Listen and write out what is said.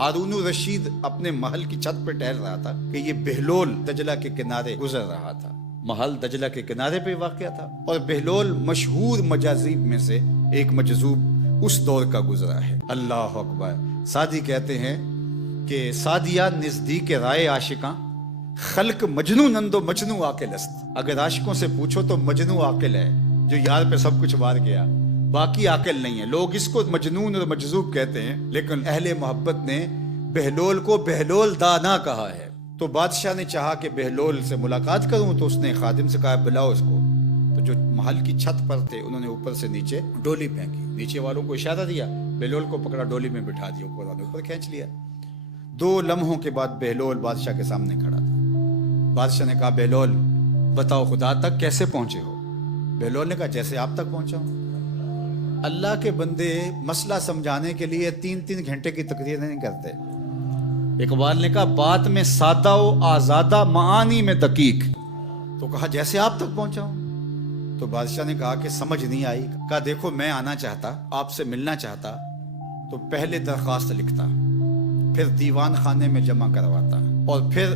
ہارون الرشید اپنے محل کی چھت پہ ٹہل رہا تھا کہ یہ بہلول دجلہ کے کنارے گزر رہا تھا۔ محل دجلہ کے کنارے پہ واقع تھا، اور بہلول مشہور مجاذیب میں سے ایک مجذوب اس دور کا گزرا ہے۔ اللہ اکبر۔ سعدی کہتے ہیں کہ سعدیہ نزدیک رائے عاشقاں خلق مجنو نندو مجنو عاقل است۔ اگر عاشقوں سے پوچھو تو مجنو عاقل ہے، جو یار پہ سب کچھ وار گیا، باقی عاقل نہیں ہے۔ لوگ اس کو مجنون اور مجذوب کہتے ہیں، لیکن اہل محبت نے بہلول کو بہلول دانا کہا ہے۔ تو بادشاہ نے چاہا کہ بہلول سے ملاقات کروں، تو اس نے خادم سے کہا بلاؤ اس کو۔ تو جو محل کی چھت پر تھے انہوں نے اوپر سے نیچے ڈولی پھینکی، نیچے والوں کو اشارہ دیا، بہلول کو پکڑا، ڈولی میں بٹھا دیا، اوپر والوں نے اوپر کھینچ لیا۔ 2 لمحوں کے بعد بہلول بادشاہ کے سامنے کھڑا تھا۔ بادشاہ نے کہا بہلول بتاؤ خدا تک کیسے پہنچے ہو؟ بہلول نے کہا جیسے آپ تک پہنچا ہوں۔ اللہ کے بندے مسئلہ سمجھانے کے لیے 3 گھنٹے کی تقریر نہیں کرتے۔ اقبال نے کہا بات میں سادہ و آزادہ، معانی میں دقیق۔ تو کہا جیسے آپ تک پہنچا ہوں۔ تو بادشاہ نے کہا کہ سمجھ نہیں آئی۔ کہا دیکھو میں آنا چاہتا، آپ سے ملنا چاہتا تو پہلے درخواست لکھتا، پھر دیوان خانے میں جمع کرواتا، اور پھر